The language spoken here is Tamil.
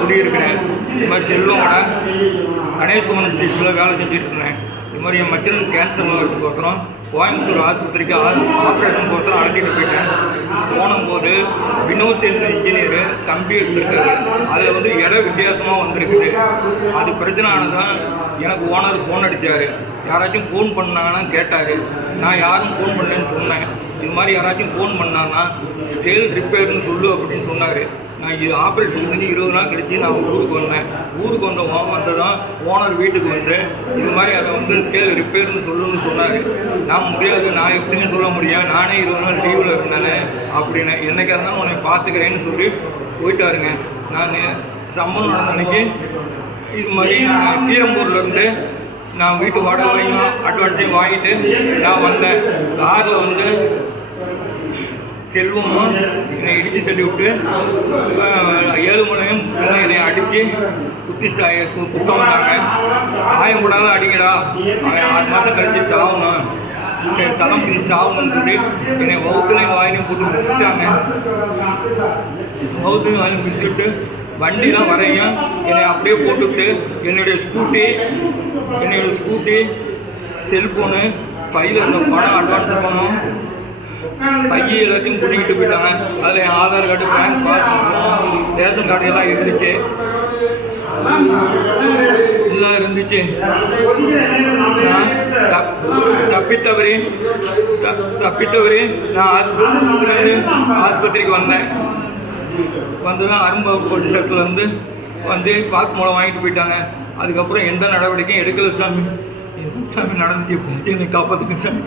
குடியிருப்பில் குடியிருக்கிறேன். இது மாதிரி செல்வமோட கணேஷ்குமார் ஸ்ட்ரீட்ஸில் வேலை செஞ்சுட்டு இருந்தேன் இது மாதிரி என் மச்சன் கேன்சர் நோய்க்கோசரம் கோயம்புத்தூர் ஆஸ்பத்திரிக்கு ஆப்ரேஷன் கோசரம் அழைச்சிட்டு போயிட்டேன். போனும்போது வினோத் என்ற இன்ஜினியரு கம்பி எடுத்திருக்காரு. அதில் வந்து இட வித்தியாசமாக வந்திருக்குது. அது பிரச்சனை ஆனதான் எனக்கு ஓனர் ஃபோன் அடித்தார் யாராச்சும் ஃபோன் பண்ணாங்கன்னு கேட்டார். நான் யாரும் ஃபோன் பண்ணலன்னு சொன்னேன். இது மாதிரி யாராச்சும் ஃபோன் பண்ணாங்கன்னா ஸ்கேல் ரிப்பேர்னு சொல்லு அப்படின்னு சொன்னார். நான் இது ஆப்ரேஷன் முடிஞ்சு இருபது நாள் கழிச்சு நான் ஊருக்கு வந்தேன். ஊருக்கு வந்த தான் ஓனர் வீட்டுக்கு வந்து இது மாதிரி அதை வந்து ஸ்கேல் ரிப்பேர்னு சொல்லுன்னு சொன்னார். நான் முடியாது நான் எப்படிங்க சொல்ல முடியும் நானே இருபது நாள் லீவில் இருந்தேனே அப்படின்னு. என்னைக்கா இருந்தாலும் உன்னை பார்த்துக்கிறேன்னு சொல்லி போயிட்டாருங்க. நான் சம்பவம் நடந்த அன்னைக்கு இது மாதிரி நான் கீரம்பூர்லேருந்து நான் வீட்டு வாடகையும் அட்வான்ஸையும் வாங்கிட்டு நான் வந்தேன். காரில் வந்து செல்வமும் என்னை இடித்து தள்ளி விட்டு ஏழு மணியும் எல்லாம் என்னை அடித்து குத்தி சாய கு- குத்த வந்தாங்க. காயம் கூடாது அடிங்கடா. அவன் ஆறு மாதம் கழித்து சாகணும். சலம் பிடிச்சி சாகணும்னு சொல்லி என்னை வகுத்துலையும் வாயிலையும் போட்டு முடிச்சிட்டாங்க. வகுத்துலையும் வாயிலையும் முடிச்சுட்டு வண்டிலாம் வரையும் என்னை அப்படியே போட்டுவிட்டு என்னுடைய ஸ்கூட்டி என்னுடைய ஸ்கூட்டி செல்ஃபோனு பையில் இருந்த பணம் அட்வான்ஸ் பணம் பைய எல்லாத்தையும் கூட்டிக்கிட்டு போயிட்டாங்க. அதில் என் Aadhaar card bank passbook ration card எல்லாம் இருந்துச்சு. எல்லாம் இருந்துச்சு. நான் தப் தப்பித்தவரி தப் தப்பித்தவரி நான் ஆஸ்பத்திரிலேருந்து ஆஸ்பத்திரிக்கு வந்தேன். வந்து தான் அரும்பாவு போலீஸ் ஸ்டேஷன்லேருந்து வந்து வாக்கு மூலம் வாங்கிட்டு போயிட்டாங்க. அதுக்கப்புறம் எந்த நடவடிக்கையும் எடுக்கல சாமி. சாமி நடந்துச்சு? எப்படியாச்சும் என்னை காப்பாற்றுங்க சாமி?